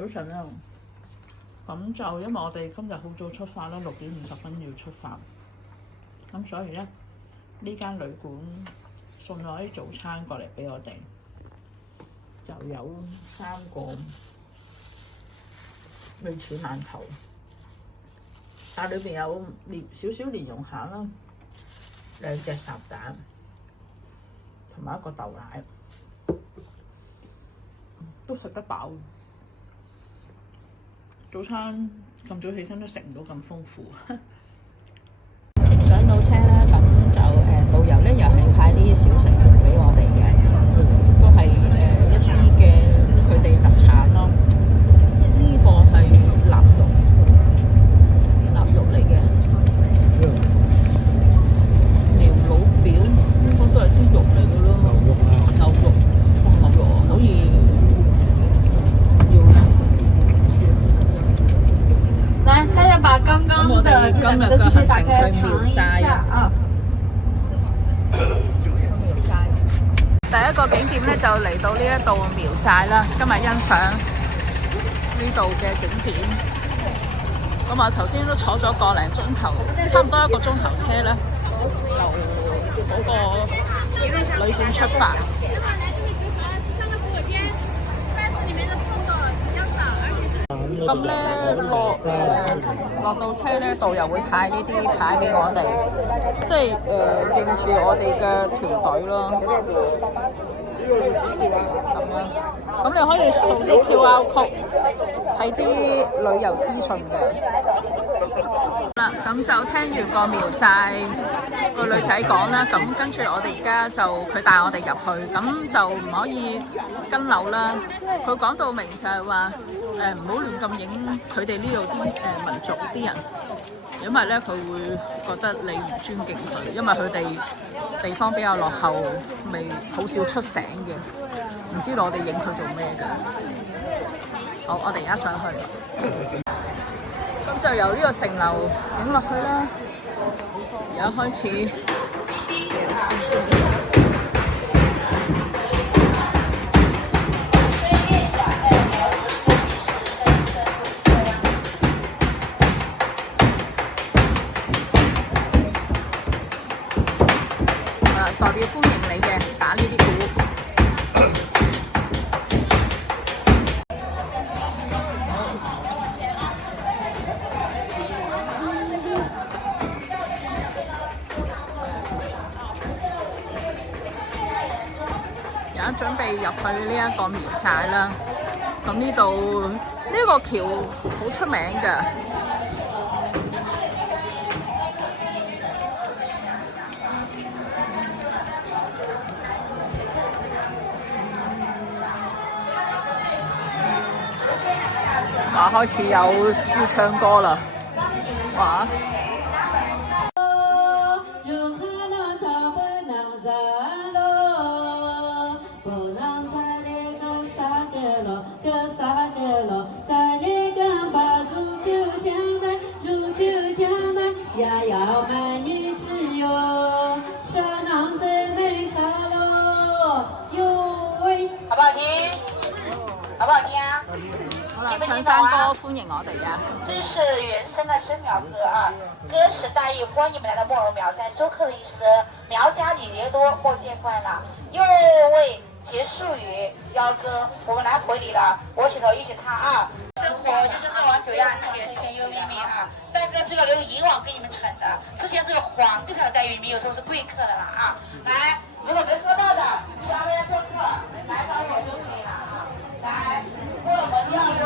早晨啦，咁就因為我哋今日好早出發啦，6:50要出發，咁所以咧呢間旅館送咗啲早餐過嚟俾我哋，就有3個類似饅頭，但係裏邊有少少蓮蓉餡啦，2隻烚蛋，同埋一個豆奶，都食得飽。早餐咁早起身都食唔到咁豐富。上到車啦，咁就導遊咧又係派呢啲小食俾我哋嘅，都係一啲嘅佢哋特產咯。呢個係臘肉嚟嘅，苗老表應該都係啲肉嚟嘅咯，牛肉，牛肉可以。來，大家把剛剛的這兩個視頻打開嘗一下啊！第一個景點咧就嚟到呢一度苗寨啦，今日欣賞呢度嘅景點。咁啊頭先都坐咗個零鐘頭，差唔多1個鐘頭車咧，由嗰個旅館出發。咁咧落到車咧，導遊會派呢啲牌俾我哋，即係認住我哋嘅團隊咯。咁樣，咁你可以掃啲 QR code 睇啲旅遊資訊嘅。啦，咁就聽完個苗寨個女仔講啦，咁跟住我哋而家就佢帶我哋入去，咁就唔可以跟樓啦。佢講到明就係話唔好亂咁影佢哋呢度啲民族啲人，因為咧佢會覺得你唔尊敬佢，因為佢哋地方比較落後，未好少出醒嘅，唔知道我哋影佢做咩㗎。好，我哋而家上去，咁就由呢個城樓影落去啦。而家開始。代表歡迎你嘅，打呢啲鼓。而家準備入去呢一個苗寨啦。咁呢度呢個橋好出名㗎。開始有要唱歌啦！哇！好不好聽？好不好聽啊？唱山歌歡迎我哋啊！這是原聲的生苗歌啊，歌詞大意歡迎你們來到莫容苗寨做客的意思。苗家禮節多，莫見慣了。又為結束語邀歌，我們來回禮了。我起頭一起唱啊！生活就是跟王九一樣甜甜又蜜蜜啊！大哥，這個留以往給你們盛的，之前這個皇帝才有待遇，你們有時候是貴客的了啊！來，如果沒喝到的，下面做客來找我就可以了啊！來。過我們第2關，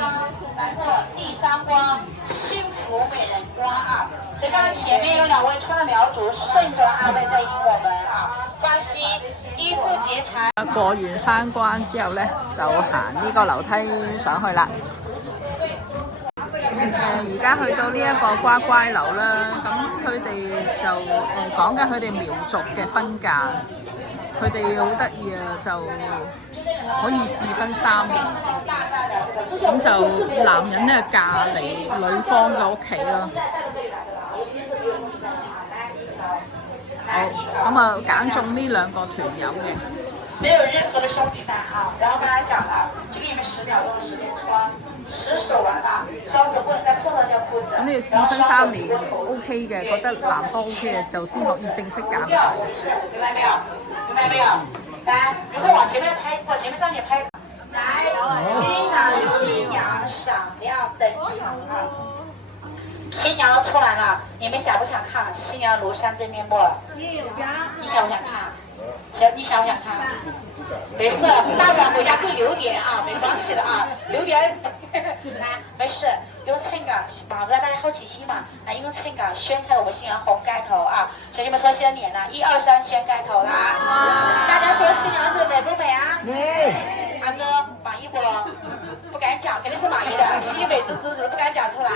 來過第3關，幸福美人關啊！你看前面有2位穿的苗族，順着2位在迎我們啊！放心，衣不劫財。過完山關之後咧，就行呢個樓梯上去啦。而家去到呢一個乖乖樓啦，咁佢哋就講緊佢哋苗族嘅婚嫁，佢哋好得意啊，就可以試婚3年，咁就男人咧嫁嚟女方嘅屋企啦。好，咁啊揀中呢2個團友嘅。没有任何的兄弟蛋啊。然后刚才讲了，这个你们10秒钟的时间穿，10手完了，双子不能再碰到條褲子。咁你要試婚3年 OK 嘅，覺得男方 OK 嘅就先可以正式減肥。明白沒有？明白沒有？來，如果往前面拍，往前面照你拍。來，新郎新娘閃亮登場啊！新娘出來了，你們想不想看新娘廬山真面目？你想不想看？你想不想看？沒事，大不了回家可以留點啊，沒關係的啊，留點。來，沒事，用秤杆綁着大家好奇心嘛，來用秤杆掀開我們新娘紅蓋頭啊！小姐們說新年了，1、2、3，掀蓋頭啦！大家說新娘子美不美啊？美。阿哥滿意不？不敢講，肯定是滿意的，心裡美滋滋，只是不敢講出來。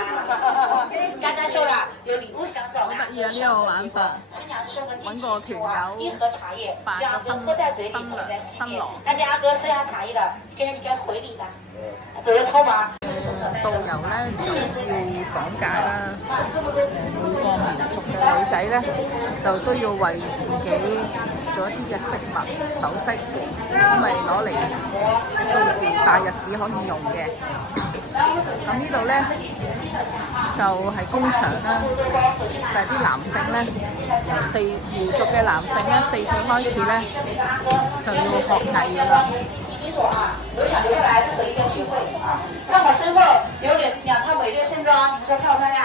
剛才說了，有禮物相送啊，有手信服，新娘送個定情書啊，1盒茶葉，是阿哥喝在嘴裡，捧在心裡。那些阿哥剩下茶葉了，你該回禮的，走得匆忙。導遊咧都要講解啦，每個民族嘅女仔咧就都要為自己做一啲嘅飾物首飾，咁咪攞嚟到時大日子可以用嘅。咁呢度咧就係工場啦，就係啲男性咧，由苗族嘅男性咧4歲開始咧就要學藝㗎啦。啊，如果想留下來，這手一定要學會啊！看我身後有兩套美麗盛裝，你說漂不漂亮？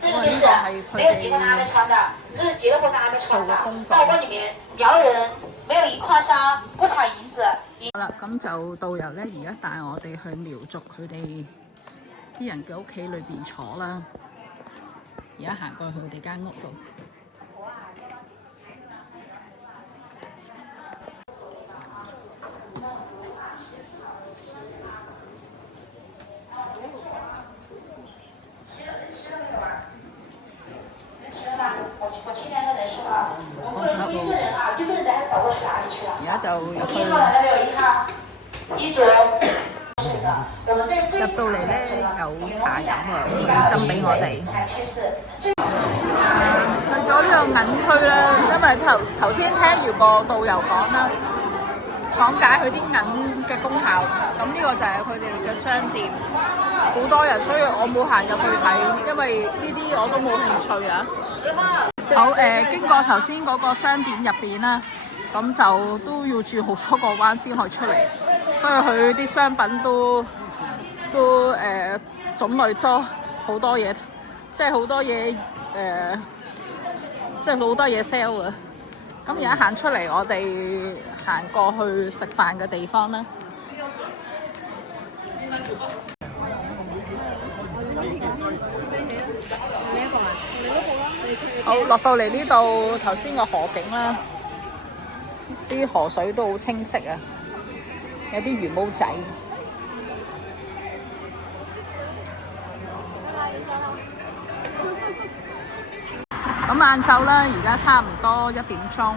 這個就是沒有結婚還沒穿的，這是結了婚還沒穿的。道觀裡面苗人沒有一塊紗不產銀子。好啦，咁就導遊咧，而家帶我哋去苗族佢哋啲人嘅屋企裏邊坐啦。而家行過去佢哋間屋度。我去年的人數啊，我不能一個人啊，一個人還找過去哪裡去啊？而家就入去1號來了沒有？1號，衣着是的，我們這入到嚟咧有茶飲啊，斟俾我哋。去咗呢個銀區啦，因為頭先聽完個導遊講啦，講解佢啲銀嘅功效。咁呢個就係佢哋嘅商店，好多人，所以我冇行入去睇，因為呢啲我都冇興趣啊。好經過頭先嗰個商店入邊啦，咁就都要轉好多個彎先可以出嚟，所以佢啲商品都種類多，好多嘢，即係好多嘢即係好多嘢 sell 啊！咁而家行出嚟，我哋行過去食飯嘅地方啦。好，落到嚟呢度頭先個河景啦，啲河水都好清晰啊，有啲魚毛仔。咁晏晝啦，而家差唔多1點鐘，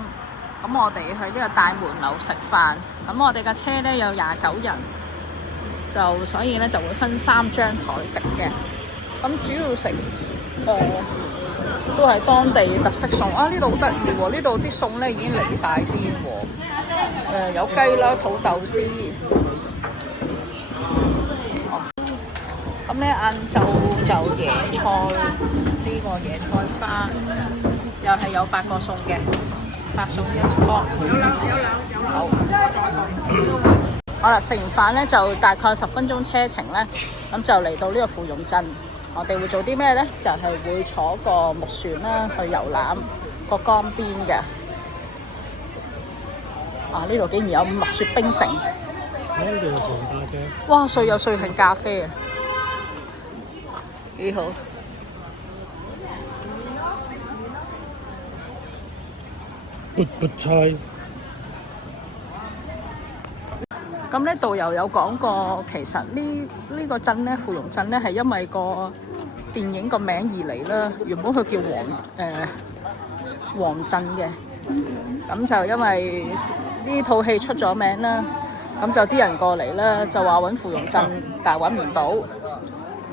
咁我哋去呢個大門樓食飯。咁我哋嘅車咧有29人，就所以咧就會分3張台食嘅。咁主要食都係當地特色餸啊！呢度好得意喎，呢度啲餸咧已經嚟晒先喎。有雞啦、土豆絲。咁咧晏晝就椰菜，呢個椰菜花又係有8個餸嘅，8餸1湯。好。好啦，食完飯咧就大概10分鐘車程咧，咁就嚟到呢個芙蓉鎮。我哋會做啲咩咧？就係會坐個木船啦，去遊覽個江邊嘅。啊！呢度竟然有蜜雪冰城。呢度有碎咖啡。哇！有碎係咖啡啊！幾好。缽菜。咁咧，導遊有講過，其實呢個鎮咧，芙蓉鎮咧係因為個電影個名而嚟啦。原本佢叫黃鎮嘅，咁就因為呢套戲出咗名啦，咁就啲人過嚟啦，就話揾芙蓉鎮，但係揾唔到，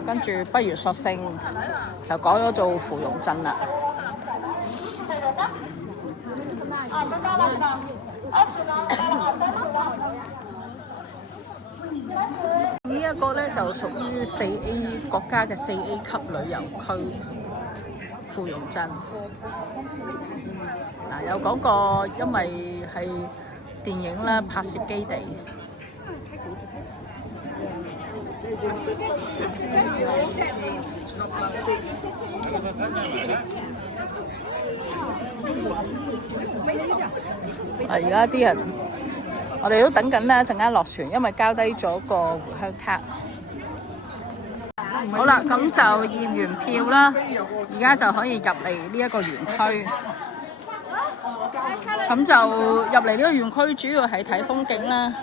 跟住不如索性就改咗做芙蓉鎮啦。呢一個咧就屬於4A 國家嘅4A 級旅遊區芙蓉鎮。嗱，有講過，因為係電影咧拍攝基地。而家啲人，我哋都等緊啦，陣間落船，因為交低咗個回鄉卡。好啦，咁就驗完票啦，而家就可以入嚟呢一個園區。咁就入嚟呢個園區，主要係睇風景啦，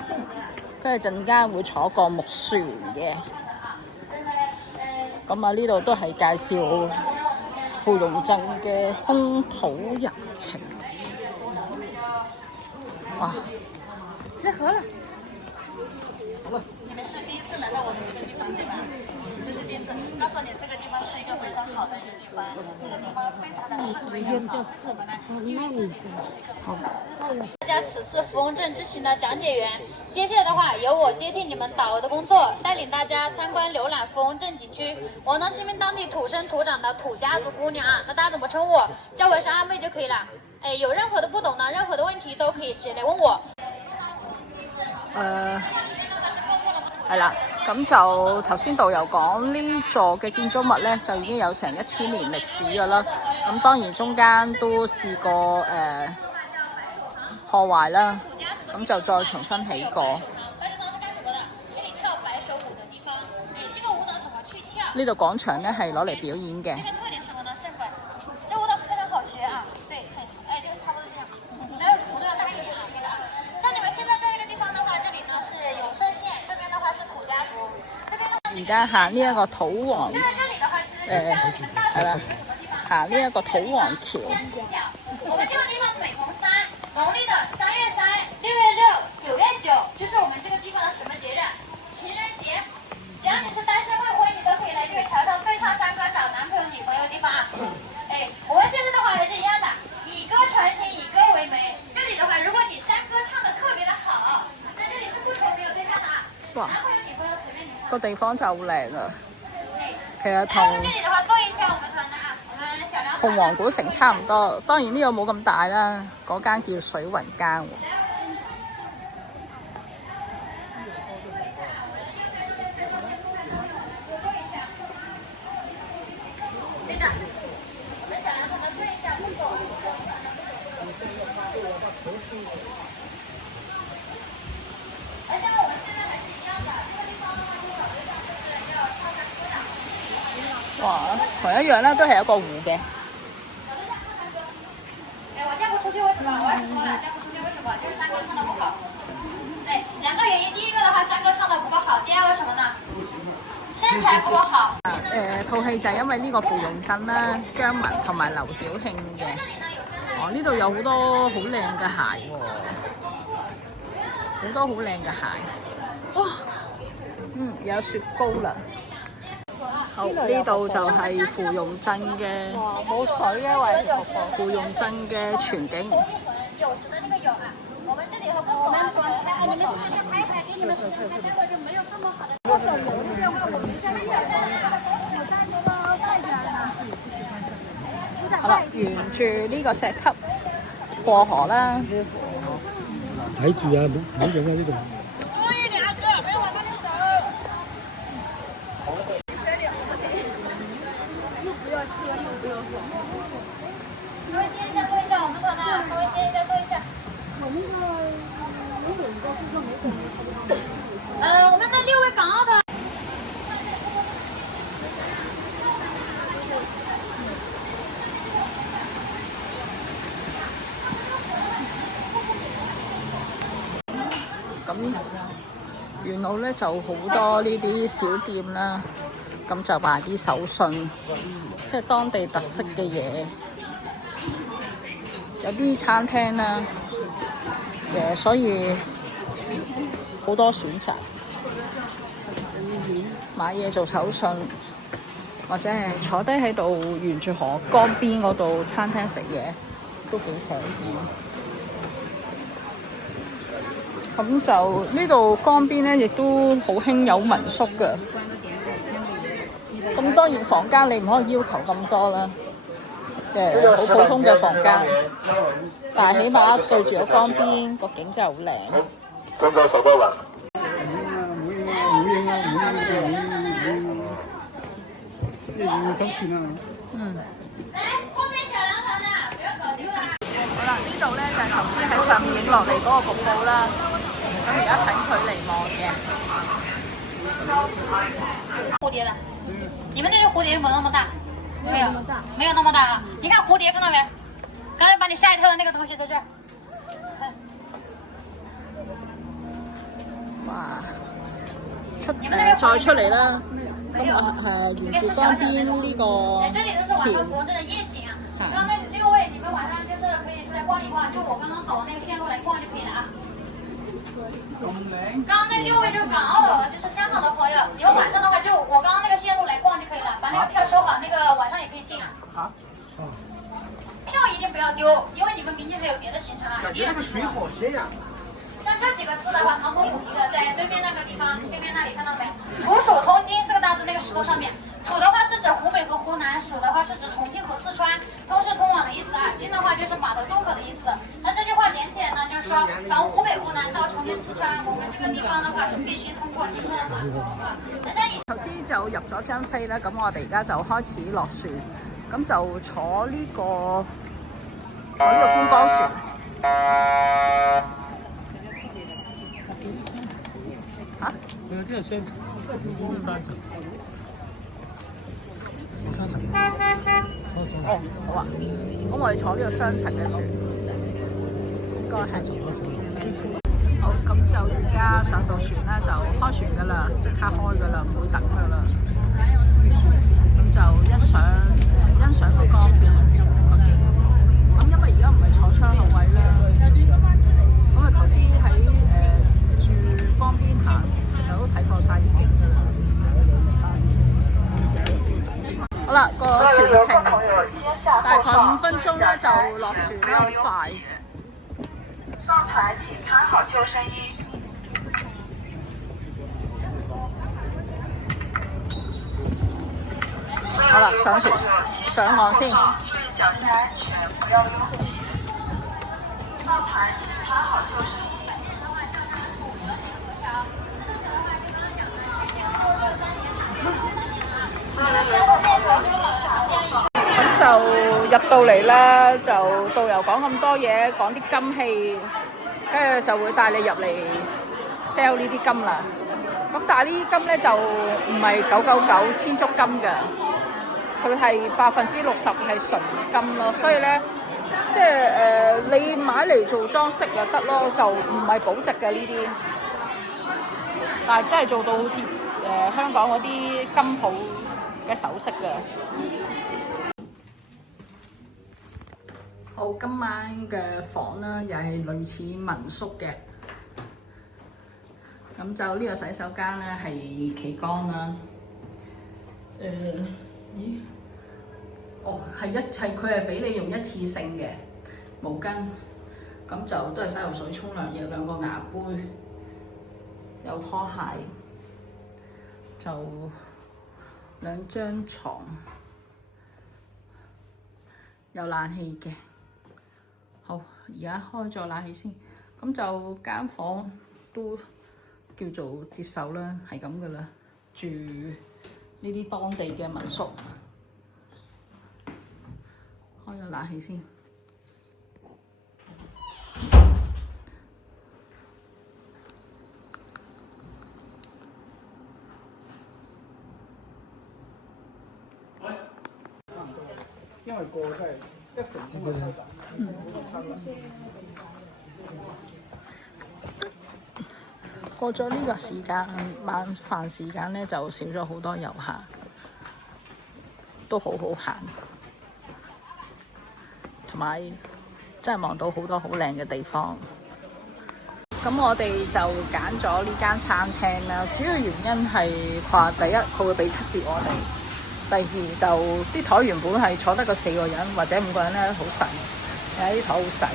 跟住陣間會坐個木船嘅。咁啊，呢度都係介紹芙蓉鎮嘅風土人情。哇！集合了。你们是第一次来到我们这个地方，对吧？这是第一次。告诉你，这个地方是一个非常好的一个地方，这个地方非常的适合养老。为什么呢？因为这里是一个大家此次芙蓉镇之行的讲解员，接下来的话由我接替你们导游的工作，带领大家参观浏览芙蓉镇景区。我呢是名当地土生土长的土家族姑娘啊，那大家怎么称我？叫我是阿妹就可以了。哎，有任何的不懂呢，任何的問題都可以直接嚟問我。係啦，咁就頭先導遊講呢座嘅建築物咧，就已經有成1000年歷史㗎啦。咁當然中間都試過破壞啦，咁就再重新起過。呢度廣場咧係攞嚟表演嘅。而家行呢一個土王，係啦，行呢一個土王橋。我們這個地方每逢農曆的3月3、6月6、9月9，就是我們這個地方的什麼節日？情人節。只要你是單身未婚，你都可以來這個橋上對唱山歌找男朋友、女朋友的地方啊。哎，我們現在的話還是一樣的，以歌傳情，以歌為媒。這裡的話，如果你山歌唱得特別的好，在這裡是不愁沒有對象的啊。男朋友、女朋友隨便你。個地方就好靚啊！其實同鳳凰古城差唔多，當然呢個冇咁大啦，嗰間叫水雲間喎。哇，同一樣啦，都係一個湖嘅。我嫁不出去，為什麼？我20多了，嫁不出去，為什麼？就是山歌唱得不好。對，2個原因，第一個的話，山歌唱得不夠好；第二個什麼呢？身材不夠好。套戲就係因為呢個芙蓉鎮啦，姜文同埋劉曉慶嘅。哦，呢度有好多好靚嘅鞋喎，好多好靚嘅鞋。哇，有雪糕啦。好，呢度就係芙蓉鎮嘅冇水嘅位，芙蓉鎮嘅全景。有時的那個有啊，我們這裡和狗啊，你們試試拍一拍，給你們試試拍，待會就沒有這麼好的。如果有的話，我們好啦，沿住呢個石級過河啦。睇住啊，唔好影啊呢度。稍微歇一下，坐一下，我們團呢，稍微歇一下，坐一下。我們的6位港澳的。咁沿路咧就好多呢啲小店啦，咁就賣啲手信，即係當地特色嘅嘢。有啲餐廳啦，所以好多選擇，買嘢做手信，或者係坐低喺度沿住河江邊嗰度餐廳食嘢，都幾寫意。咁就呢度江邊咧，亦都好興有民宿嘅。咁當然房間你唔可以要求咁多啦，即係好普通嘅房間。但係起碼對住個江邊，個景真係好靚。跟住手多吧。嗯。来，后面小凉堂的，不要搞丢了。好啦，呢度咧就係頭先喺上面影落嚟嗰個瀑布啦。咁而家近距離望嘅。蝴蝶的，你們那隻蝴蝶有沒有那麼大？沒有，沒有那麼大啊！你看蝴蝶，看到沒？剛才把你嚇一跳的那個東西在這兒。哇！再出嚟啦！咁啊沿住江邊呢個這裡都是晚上佛鎮的夜景啊！剛剛那6位，你們晚上就是可以出來逛一逛，就我剛剛走的那個線路來逛就可以了啊。剛剛那6位就是港澳的，就是香港的朋友，你們晚上的話就我剛剛那個線路來逛就可以了，把那個票收好，那個晚上也可以進啊。好。票一定不要丟，因為你們明天還有別的行程啊，一定要記住。像這幾個字的話，唐伯虎提的，在對面那個地方，對面那裡看到沒？楚蜀通經4個大字那個石頭上面，楚的話是指湖北和湖南，蜀的話是指重慶和四川，通是通往的意思啊，經的話就是碼頭渡口的意思。那這句話連起來呢，就是說從湖北湖南到重慶四川，我們這個地方的話是必須通過今天的碼頭啊。那像以頭先就入咗張飛啦，咁我哋而家就開始落船，咁就坐呢個觀光船。嚇？佢有啲係雙層，冇單層。雙層。哦，好啊。咁我哋坐呢個雙層嘅船，應該係。好，咁就而家上到船咧，就開船㗎啦，即刻開㗎啦，唔會等㗎啦。咁就欣賞個江邊個景。咁因為而家唔係坐窗口位啦，咁啊頭先喺住江邊行，其實都睇過晒啲景㗎啦。好啦，個船程大概5分鐘咧就落船啦，好快。上船請穿好救生衣。好啦，上船上岸先。注意小心安全，不要拥挤。上船請穿好救生衣。咁就入到嚟啦，就導遊講咁多嘢，講啲金器，跟住就會帶你入嚟 sell 呢啲金啦。咁但係呢啲金咧就唔係999千足金嘅，佢係60%係純金咯。所以咧，即係你買嚟做裝飾就得咯，就唔係保值嘅呢啲。但係真係做到好似香港嗰啲金鋪嘅首飾嘅。好，今晚嘅房咧又係類似民宿嘅，咁就呢個洗手間咧係企缸啦。咦？哦，佢係俾你用一次性嘅毛巾，咁就都係洗頭水、沖涼液、2個牙杯，有拖鞋，就2張床，有冷氣嘅。好，而家開咗冷氣先，咁就間房都叫做接受啦，係咁噶啦，住呢啲當地嘅民宿。開咗冷氣先。因為個都係一成功嘅收集。過咗呢個時間，晚飯時間咧就少咗好多遊客，都好好行，同埋真係望到好多好靚嘅地方。咁我哋就揀咗呢間餐廳啦，主要原因係話第一佢會俾7折我哋，第二就啲台原本係坐得個4個人或者5個人咧，好細，有啲台好細。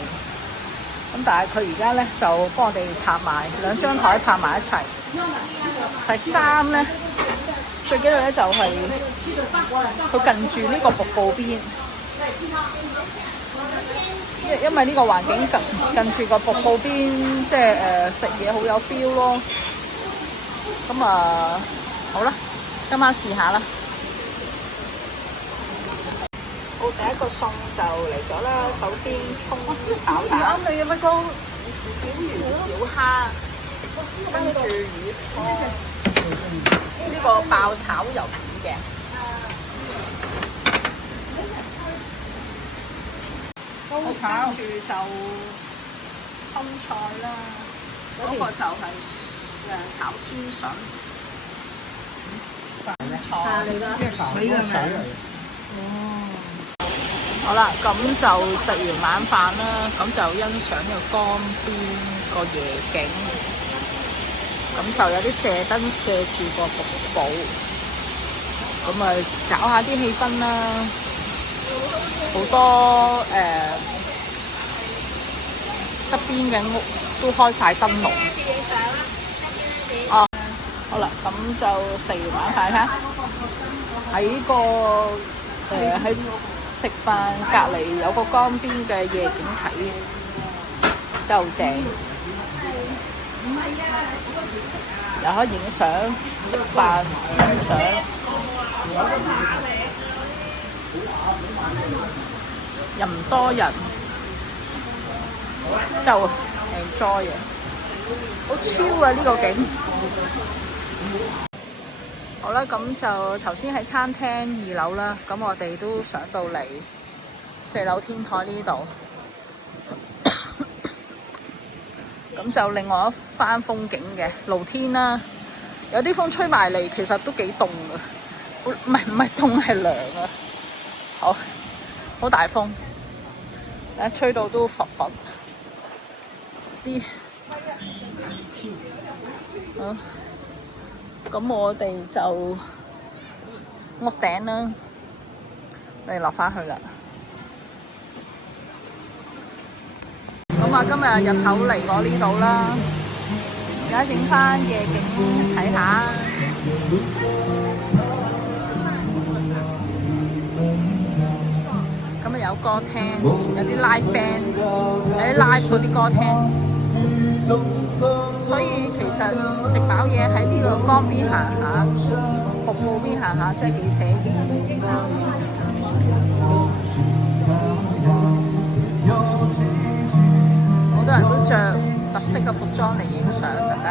咁但係佢而家咧就幫我哋拍埋兩張台拍埋一齊。第三咧最緊要咧就係佢近住呢個瀑布邊，因為呢個環境近住個瀑布邊，即係食嘢好有 feel 咯。咁啊好啦，今晚試下啦。好，第一個餸就嚟咗啦。首先葱炒蛋，啱你啊，乜哥？小魚小蝦，跟住魚湯，呢個爆炒魷魚嘅。跟住就烹菜啦，嗰個就係炒酸筍。好啦，咁就食完晚飯啦，咁就欣賞呢個江邊個夜景，咁就有啲射燈射住個瀑布，咁啊搞下啲氣氛啦，好多側邊嘅屋都開晒燈籠。哦，好啦，咁就食完晚飯啦，喺個喺食飯隔離有個江邊嘅夜景睇，真係好正，又可以影相、食飯、影相，又唔多人，就 enjoy 嘅，好超啊呢個景！好啦，咁就頭先喺餐廳2樓啦，咁我哋都上到嚟4樓天台呢度，咁就另外一番風景嘅露天啦，有啲風吹埋嚟，其實都幾凍啊，唔係凍係涼啊，好大風，吹到都拂拂啲，好。咁我哋就屋頂啦，我哋落返去啦。咁啊，今日日頭嚟過呢度啦，而家整返夜景睇下。咁啊有歌聽，有啲 live band， 有啲 live 嗰啲歌聽。所以其實食飽嘢喺呢個江邊行下，瀑布邊行下，真係幾寫意。好多人都着特色嘅服裝嚟影相，特登。